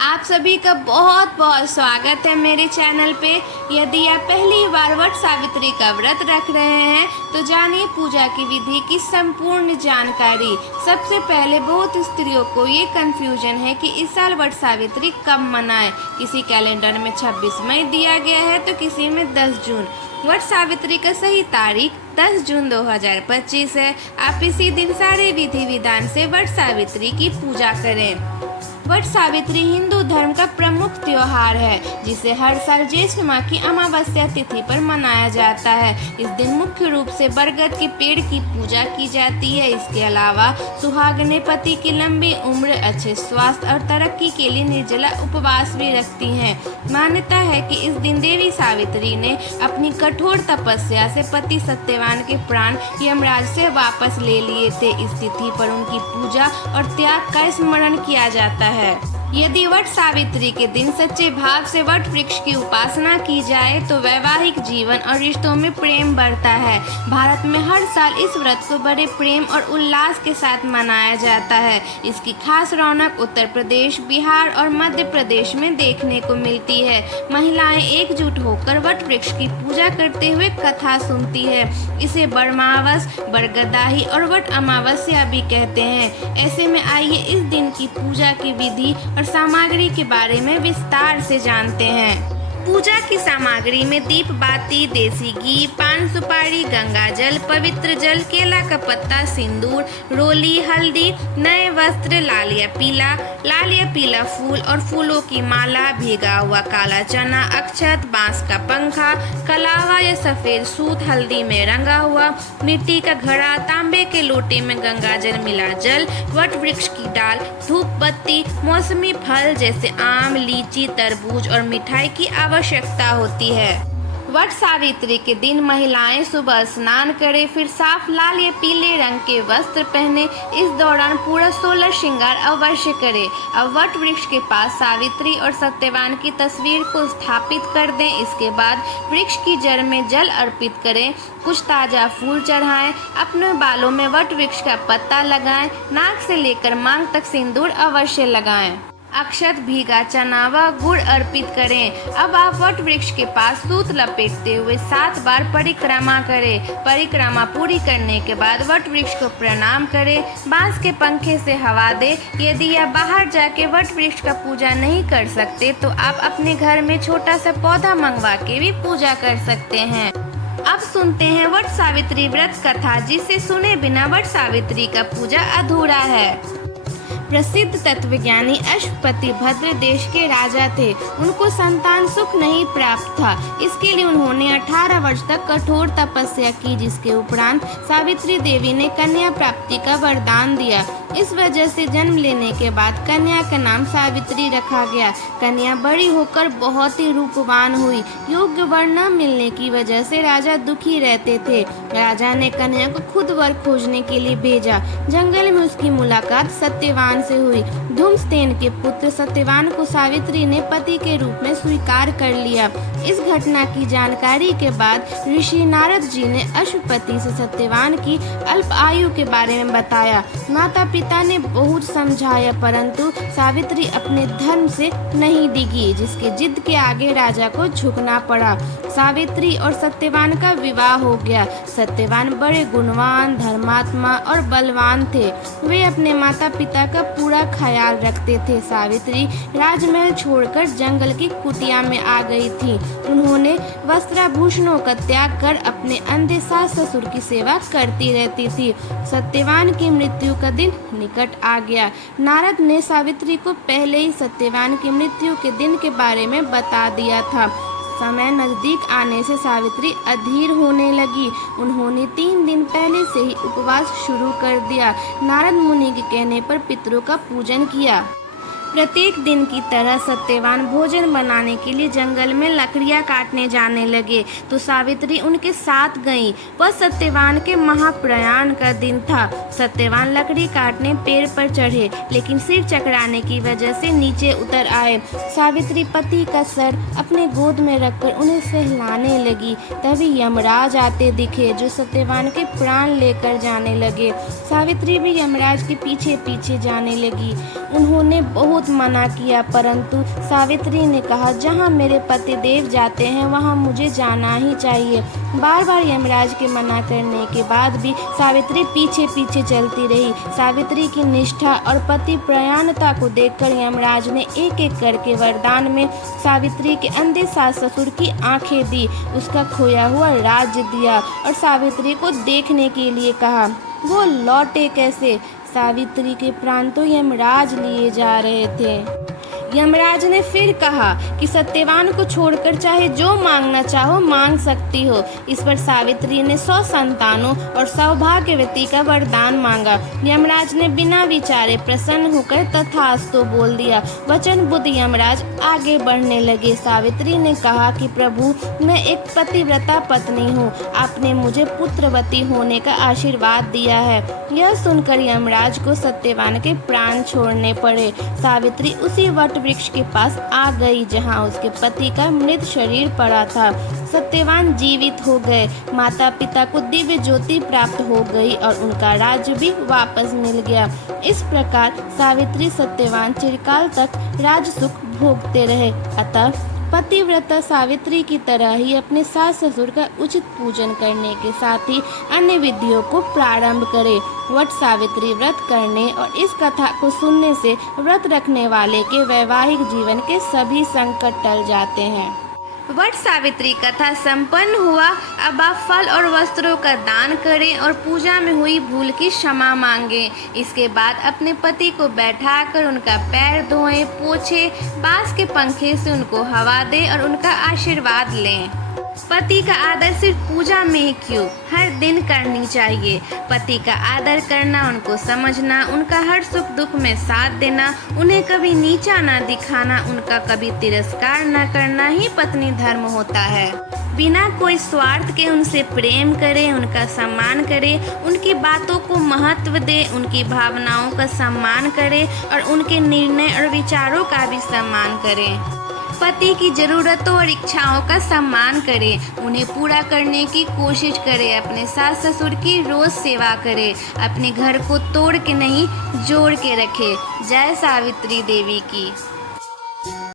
आप सभी का बहुत बहुत स्वागत है मेरे चैनल पे। यदि आप पहली बार वट सावित्री का व्रत रख रहे हैं तो जानिए पूजा की विधि की संपूर्ण जानकारी। सबसे पहले बहुत स्त्रियों को ये कंफ्यूजन है कि इस साल वट सावित्री कब मनाएं। किसी कैलेंडर में 26 मई दिया गया है तो किसी में 10 जून। वट सावित्री का सही तारीख 10 जून 2025 है। आप इसी दिन सारे विधि विधान से वट सावित्री की पूजा करें। वट सावित्री हिंदू धर्म का प्रमुख त्योहार है जिसे हर साल ज्येष्ठ माह की अमावस्या तिथि पर मनाया जाता है। इस दिन मुख्य रूप से बरगद के पेड़ की पूजा की जाती है। इसके अलावा सुहागनें पति की लंबी उम्र, अच्छे स्वास्थ्य और तरक्की के लिए निर्जला उपवास भी रखती हैं। मान्यता है कि इस दिन देवी सावित्री ने अपनी कठोर तपस्या से पति सत्यवान के प्राण यमराज से वापस ले लिए थे। इस तिथि पर उनकी पूजा और त्याग का स्मरण किया जाता है। यदि वट सावित्री के दिन सच्चे भाव से वट वृक्ष की उपासना की जाए तो वैवाहिक जीवन और रिश्तों में प्रेम बढ़ता है। भारत में हर साल इस व्रत को बड़े प्रेम और उल्लास के साथ मनाया जाता है। इसकी खास रौनक उत्तर प्रदेश, बिहार और मध्य प्रदेश में देखने को मिलती है। महिलाएं एकजुट होकर वट वृक्ष की पूजा करते हुए कथा सुनती है। इसे बरमावस, बरगदाही और वट अमावस्या भी कहते हैं। ऐसे में आइए इस दिन की पूजा की विधि और सामग्री के बारे में विस्तार से जानते हैं। पूजा की सामग्री में दीप बाती, देसी घी, पान सुपारी, गंगा जल, पवित्र जल, केला का पत्ता, सिंदूर, रोली, हल्दी, नए वस्त्र, लाल या पीला फूल और फूलों की माला, भीगा हुआ काला चना, अक्षत, बांस का पंखा, कलावा या सफेद सूत हल्दी में रंगा हुआ, मिट्टी का घड़ा, तांबे के लोटे में गंगा जल मिला जल, वट वृक्ष की डाल, धूप बत्ती, मौसमी फल जैसे आम, लीची, तरबूज और मिठाई की आवश्यकता होती है। वट सावित्री के दिन महिलाएं सुबह स्नान करें, फिर साफ लाल या पीले रंग के वस्त्र पहने। इस दौरान पूरा 16 श्रृंगार अवश्य करें। अब वट वृक्ष के पास सावित्री और सत्यवान की तस्वीर को स्थापित कर दें। इसके बाद वृक्ष की जड़ में जल अर्पित करें, कुछ ताजा फूल चढ़ाएं, अपने बालों में वट वृक्ष का पत्ता लगाएं, नाक से लेकर मांग तक सिंदूर अवश्य लगाएं। अक्षत, भीगा चना व गुड़ अर्पित करें। अब आप वट वृक्ष के पास सूत लपेटते हुए 7 बार परिक्रमा करें। परिक्रमा पूरी करने के बाद वट वृक्ष को प्रणाम करें, बांस के पंखे से हवा दें। यदि आप बाहर जाके वट वृक्ष का पूजा नहीं कर सकते तो आप अपने घर में छोटा सा पौधा मंगवा के भी पूजा कर सकते हैं। अब सुनते हैं वट सावित्री व्रत कथा, जिसे सुने बिना वट सावित्री का पूजा अधूरा है। प्रसिद्ध तत्वज्ञानी अश्वपति भद्र देश के राजा थे। उनको संतान सुख नहीं प्राप्त था। इसके लिए उन्होंने 18 वर्ष तक कठोर तपस्या की, जिसके उपरांत सावित्री देवी ने कन्या प्राप्ति का वरदान दिया। इस वजह से जन्म लेने के बाद कन्या का नाम सावित्री रखा गया। कन्या बड़ी होकर बहुत ही रूपवान हुई। योग्य वर न मिलने की वजह से राजा दुखी रहते थे। राजा ने कन्या को खुद वर खोजने के लिए भेजा। जंगल में उसकी मुलाकात सत्यवान से हुई। धूमसेन के पुत्र सत्यवान को सावित्री ने पति के रूप में स्वीकार कर लिया। इस घटना की जानकारी के बाद ऋषि नारद जी ने अश्वपति से सत्यवान की अल्प आयु के बारे में बताया। माता पिता ने बहुत समझाया परंतु सावित्री अपने धर्म से नहीं डिगी, जिसके जिद के आगे राजा को झुकना पड़ा। सावित्री और सत्यवान का विवाह हो गया। सत्यवान बड़े गुणवान, धर्मात्मा और बलवान थे। वे अपने माता पिता का पूरा ख्याल रखते थे। सावित्री राजमहल छोड़कर जंगल की कुटिया में आ गई थी। उन्होंने वस्त्राभूषणों का त्याग कर अपने अंधे सास ससुर की सेवा करती रहती थी। सत्यवान की मृत्यु का दिन निकट आ गया। नारद ने सावित्री को पहले ही सत्यवान की मृत्यु के दिन के बारे में बता दिया था। समय नजदीक आने से सावित्री अधीर होने लगी। उन्होंने 3 दिन पहले से ही उपवास शुरू कर दिया। नारद मुनि के कहने पर पितरों का पूजन किया। प्रत्येक दिन की तरह सत्यवान भोजन बनाने के लिए जंगल में लकड़ियां काटने जाने लगे तो सावित्री उनके साथ गईं। वह सत्यवान के महाप्रयाण का दिन था। सत्यवान लकड़ी काटने पेड़ पर चढ़े लेकिन सिर चकराने की वजह से नीचे उतर आए। सावित्री पति का सर अपने गोद में रखकर उन्हें सहलाने लगी। तभी यमराज आते दिखे जो सत्यवान के प्राण लेकर जाने लगे। सावित्री भी यमराज के पीछे पीछे जाने लगी। उन्होंने बहुत बहुत मना किया, परंतु सावित्री ने कहा, जहाँ मेरे पति देव जाते हैं वहाँ मुझे जाना ही चाहिए। बार बार यमराज के मना करने के बाद भी सावित्री पीछे पीछे चलती रही। सावित्री की निष्ठा और पति प्रयाणता को देखकर यमराज ने एक एक करके वरदान में सावित्री के अंधे सास ससुर की आंखें दी, उसका खोया हुआ राज्य दिया और सावित्री को देखने के लिए कहा। वो लौटे कैसे? सावित्री के प्राण तो यमराज लिए जा रहे थे। यमराज ने फिर कहा कि सत्यवान को छोड़कर चाहे जो मांगना चाहो मांग सकती हो। इस पर सावित्री ने 100 संतानों और सौभाग्यवती का वरदान मांगा। यमराज ने बिना विचारे प्रसन्न होकर तथास्तु बोल दिया। वचन बुद्ध यमराज आगे बढ़ने लगे। सावित्री ने कहा कि प्रभु, मैं एक पतिव्रता पत्नी हूँ, आपने मुझे पुत्रवती होने का आशीर्वाद दिया है। यह सुनकर यमराज को सत्यवान के प्राण छोड़ने पड़े। सावित्री उसी वट वृक्ष के पास आ गई जहां उसके पति का मृत शरीर पड़ा था। सत्यवान जीवित हो गए। माता पिता को दिव्य ज्योति प्राप्त हो गई और उनका राज्य भी वापस मिल गया। इस प्रकार सावित्री सत्यवान चिरकाल तक राज सुख भोगते रहे। अतः पतिव्रता सावित्री की तरह ही अपने सास ससुर का उचित पूजन करने के साथ ही अन्य विधियों को प्रारंभ करें। वट सावित्री व्रत करने और इस कथा को सुनने से व्रत रखने वाले के वैवाहिक जीवन के सभी संकट टल जाते हैं। वट सावित्री कथा संपन्न हुआ। अब आप फल और वस्त्रों का दान करें और पूजा में हुई भूल की क्षमा मांगें। इसके बाद अपने पति को बैठाकर उनका पैर धोएं, पोछें, बांस के पंखे से उनको हवा दें और उनका आशीर्वाद लें। पति का आदर सिर्फ पूजा में ही क्यों, हर दिन करनी चाहिए। पति का आदर करना, उनको समझना, उनका हर सुख दुख में साथ देना, उन्हें कभी नीचा ना दिखाना, उनका कभी तिरस्कार न करना ही पत्नी धर्म होता है। बिना कोई स्वार्थ के उनसे प्रेम करें, उनका सम्मान करें, उनकी बातों को महत्व दें, उनकी भावनाओं का सम्मान करें और उनके निर्णय और विचारों का भी सम्मान करें। पति की ज़रूरतों और इच्छाओं का सम्मान करें, उन्हें पूरा करने की कोशिश करें। अपने सास ससुर की रोज़ सेवा करें। अपने घर को तोड़ के नहीं, जोड़ के रखें। जय सावित्री देवी की।